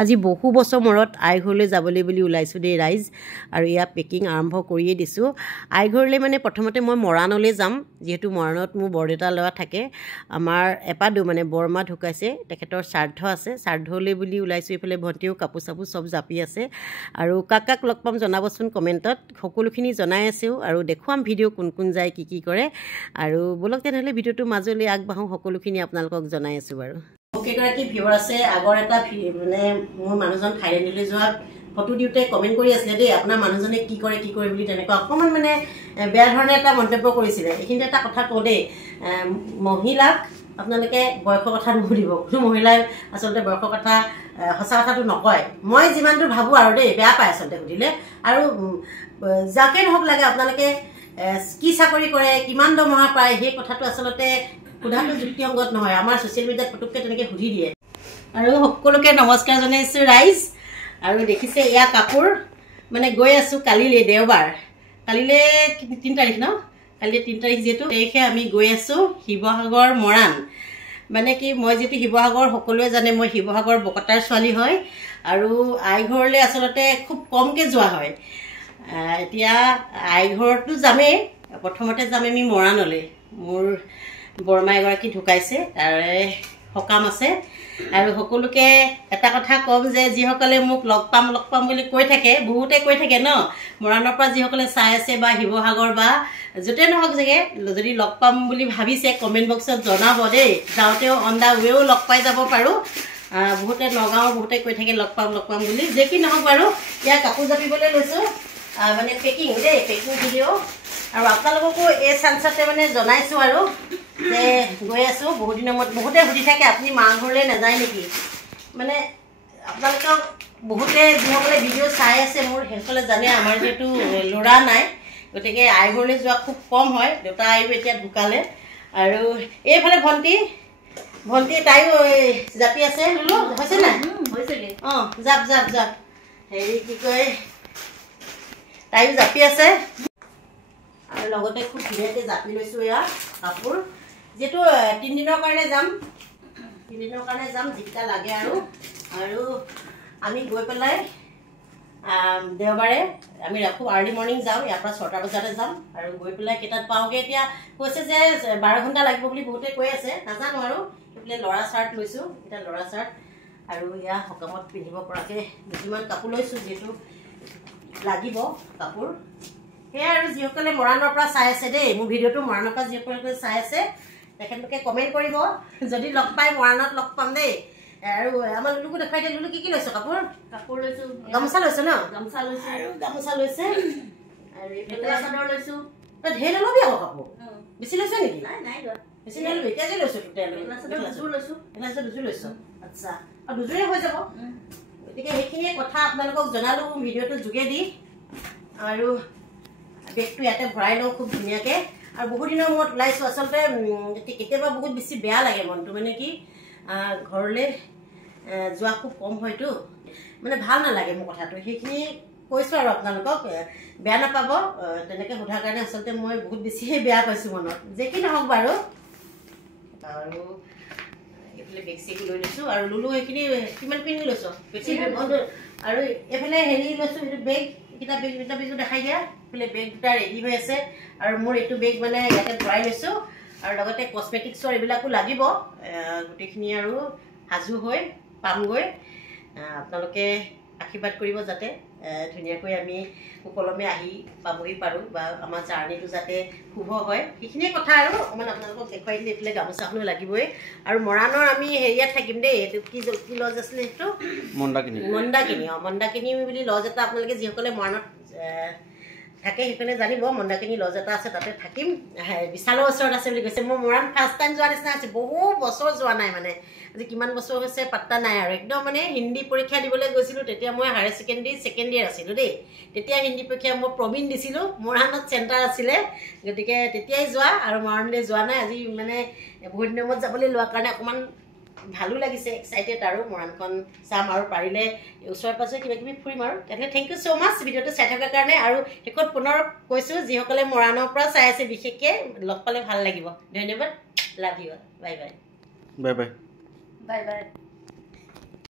আজি বহু বছৰ মূৰত আইঘৰলৈ যাবলৈ বুলি ওলাইছোঁ দেই ৰাইজ আৰু এয়া পেকিং আৰম্ভ কৰিয়ে দিছোঁ আইঘৰলৈ মানে প্ৰথমতে মই মৰাণলৈ যাম যিহেতু মৰাণত মোৰ বৰদেউতা ল'ৰা থাকে আমাৰ এপাদু মানে বৰমা ঢুকাইছে তেখেতৰ শ্ৰাদ্ধ আছে শ্ৰাদ্ধলৈ বুলি ওলাইছোঁ এইফালে ভণ্টিও কাপোৰ চাপোৰ চব জাপি আছে আৰু কাক লগ পাম জনাবচোন কমেণ্টত সকলোখিনি জনাই আছেও আৰু দেখুৱাম ভিডিঅ' কোন কোন যায় কি কৰে আৰু বলক তেনেহ'লে ভিডিঅ'টো মাজলৈ আগবাঢ়োঁ সকলোখিনি আপোনালোকক জনাই আছোঁ বাৰু কেইগৰাকী ভিউৰ আছে আগৰ এটা মানে মোৰ মানুহজন থাইলেণ্ডলৈ যোৱা ফটো দিওঁতে কমেণ্ট কৰি আছিলে দেই আপোনাৰ মানুহজনে কি কৰে বুলি তেনেকুৱা অকণমান মানে বেয়া ধৰণে এটা মন্তব্য কৰিছিলে এইখিনিতে এটা কথা কওঁ দেই মহিলাক আপোনালোকে বয়সৰ কথা নুসুধিব কোনো মহিলাই আচলতে বয়সৰ কথা সঁচা কথাটো নকয় মই যিমানটো ভাবোঁ আৰু দেই বেয়া পায় আচলতে সুধিলে আৰু যাকে নহওক লাগে আপোনালোকে কি চাকৰি কৰে কিমান দৰমহা পায় সেই কথাটো আচলতে সোধাটো যুক্তিসংগত নহয় আমাৰ ছ'চিয়েল মিডিয়াত ফটোককৈ তেনেকৈ সুধি দিয়ে আৰু সকলোকে নমস্কাৰ জনাইছোঁ ৰাইজ আৰু দেখিছে এয়া কাপোৰ মানে গৈ আছোঁ কালিলৈ দেওবাৰ কালিলৈ 3 তাৰিখ ন কালি 3 তাৰিখ যিহেতু তাৰিখে আমি গৈ আছোঁ শিৱসাগৰ মৰাণ মানে কি মই যিটো শিৱসাগৰ সকলোৱে জানে মই শিৱসাগৰ বকতাৰ ছোৱালী হয় আৰু আইঘৰলৈ আচলতে খুব কমকৈ যোৱা হয় এতিয়া আইঘৰটো যামেই প্ৰথমতে যাম আমি মৰাণলৈ মোৰ বৰমা এগৰাকী ঢুকাইছে তাৰে সকাম আছে আৰু সকলোকে এটা কথা ক'ম যে যিসকলে মোক লগ পাম বুলি কৈ থাকে বহুতে কৈ থাকে ন মৰাণৰ পৰা যিসকলে চাই আছে বা শিৱসাগৰ বা য'তে নহওক জেগে যদি লগ পাম বুলি ভাবিছে কমেণ্ট বক্সত জনাব দেই যাওঁতেও অন দা ৱেও লগ পাই যাব পাৰোঁ বহুতে নগাঁৱৰ বহুতে কৈ থাকে লগ পাম বুলি যে কি নহওক বাৰু ইয়াৰ কাপোৰ জাপিবলৈ লৈছোঁ মানে পেকিং দেই পেকিং ভিডিঅ' আৰু আপোনালোককো এই চান্সতে মানে জনাইছোঁ আৰু যে গৈ আছোঁ বহুত দিনৰ মূৰত বহুতে সুধি থাকে আপুনি মা ঘৰলৈ নাযায় নেকি মানে আপোনালোকক বহুতে যিসকলে ভিডিঅ' চাই আছে মোৰ সেইসকলে জানে আমাৰ যিহেতু ল'ৰা নাই গতিকে আইঘৰলৈ যোৱা খুব কম হয় দেউতা আইও এতিয়া ঢুকালে আৰু এইফালে ভণ্টি তাইও জাপি আছে লুলু হৈছে নাই হৈছেগৈ অঁ জাপ হেৰি কি কয় তাইও জাপি আছে আৰু লগতে খুব ধুনীয়াকৈ জাপি লৈছোঁ এয়া কাপোৰ যিহেতু 3 দিনৰ কাৰণে যাম যিকেইটা লাগে আৰু আমি গৈ পেলাই দেওবাৰে আমি খুব আৰ্লি মৰ্ণিং যাওঁ ইয়াৰ পৰা 6টা বজাতে যাম আৰু গৈ পেলাই কেইটাত পাওঁগৈ এতিয়া কৈছে যে 12 ঘণ্টা লাগিব বুলি বহুতে কৈ আছে নাজানো আৰু এইফালে ল'ৰা চাৰ্ট লৈছোঁ এতিয়া ল'ৰা চাৰ্ট আৰু এয়া সকামত পিন্ধিব পৰাকৈ দুযোৰমান কাপোৰ লৈছোঁ যিহেতু লাগিব কাপোৰ সেয়া আৰু যিসকলে মৰাণৰ পৰা চাই আছে দেই মোৰ ভিডিঅ'টো মৰাণৰ পৰা যিসকলে চাই আছে তেখেতলোকে কমেণ্ট কৰিব যদি লগ পাই মৰাণত লগ পাম দেই আৰু আমাৰ লুলুকো দেখুৱাই দিয়ে লুলু কি লৈছোঁ কাপোৰ লৈছোঁ গামোচা লৈছোঁ ন গামোচা লৈছে আৰু মেখেলা চাদৰ লৈছোঁ তই ঢেৰ নল'বি আকৌ কাপোৰ বেছি লৈছ নেকি নাই বেছি নল'বি এতিয়া যে লৈছোঁ দুযোৰ লৈছোঁ আচ্ছা আৰু দুযোৰে হৈ যাব গতিকে সেইখিনিয়ে কথা আপোনালোকক জনালোঁ ভিডিঅ'টোৰ যোগেদি আৰু বেগটো ইয়াতে ভৰাই লওঁ খুব ধুনীয়াকৈ আৰু বহুত দিনৰ মূৰত ওলাইছোঁ আচলতে কেতিয়াবা বহুত বেছি বেয়া লাগে মনটো মানে কি ঘৰলৈ যোৱা খুব কম হয়তো মানে ভাল নালাগে মোৰ কথাটো সেইখিনি কৈছোঁ আৰু আপোনালোকক বেয়া নাপাব তেনেকৈ সোধাৰ কাৰণে আচলতে মই বহুত বেছিহে বেয়া পাইছোঁ মনত যে কি নহওক বাৰু আৰু এইফালে বেগ চেগ লৈ লৈছোঁ আৰু লুলু সেইখিনি কিমান পিন্ধি লৈছোঁ আৰু এইফালে হেৰি লৈছোঁ এইটো বেগকেইটা বেগো দেখাই দিয়া এইফালে বেগ দুটা ৰেডি হৈ আছে আৰু মোৰ এইটো বেগ মানে ইয়াতে ভৰাই লৈছোঁ আৰু লগতে কছমেটিক্সৰ এইবিলাকো লাগিব গোটেইখিনি আৰু সাজু হৈ পামগৈ আপোনালোকে আশীৰ্বাদ কৰিব যাতে ধুনীয়াকৈ আমি সুকলমে আহি পাবহি পাৰোঁ বা আমাৰ জাৰ্ণিটো যাতে শুভ হয় সেইখিনিয়ে কথা আৰু অকণমান আপোনালোকক দেখুৱাই দিলে এইফালে গামোচাখনো লাগিবই আৰু মৰাণৰ আমি হেৰিয়াত থাকিম দেই এইটো কি লজ আছিলে সেইটো মন্দাকিনি বুলি লজ এটা আপোনালোকে যিসকলে মৰাণত থাকে সেইকাৰণে জানিব মন্দাকিনি লজ এটা আছে তাতে থাকিম বিশালৰ ওচৰত আছে বুলি কৈছে মই মৰাণ ফাৰ্ষ্ট টাইম যোৱা নিচিনা আছে বহু বছৰ যোৱা নাই মানে আজি কিমান বছৰ হৈছে পাত্তা নাই আৰু একদম মানে হিন্দী পৰীক্ষা দিবলৈ গৈছিলোঁ তেতিয়া মই হায়াৰ ছেকেণ্ডেৰী ছেকেণ্ড ইয়েৰ আছিলোঁ দেই তেতিয়া হিন্দী পৰীক্ষা মই প্ৰবীণ দিছিলোঁ মৰাণত চেণ্টাৰ আছিলে গতিকে তেতিয়াই যোৱা আৰু মৰাণলৈ যোৱা নাই আজি মানে বহুত দিনৰ মূৰত যাবলৈ লোৱাৰ কাৰণে অকণমান ভালো লাগিছে এক্সাইটেড আৰু মৰাণখন চাম আৰু পাৰিলে ওচৰে পাজৰে কিবাকিবি ফুৰিম আৰু তেনেহ'লে থেংক ইউ ছ' মাছ ভিডিঅ'টো চাই থকাৰ কাৰণে আৰু শেষত পুনৰ কৈছোঁ যিসকলে মৰাণৰ পৰা চাই আছে বিশেষকৈ লগ পালে ভাল লাগিব ধন্যবাদ লাভ ইউ বাই বাই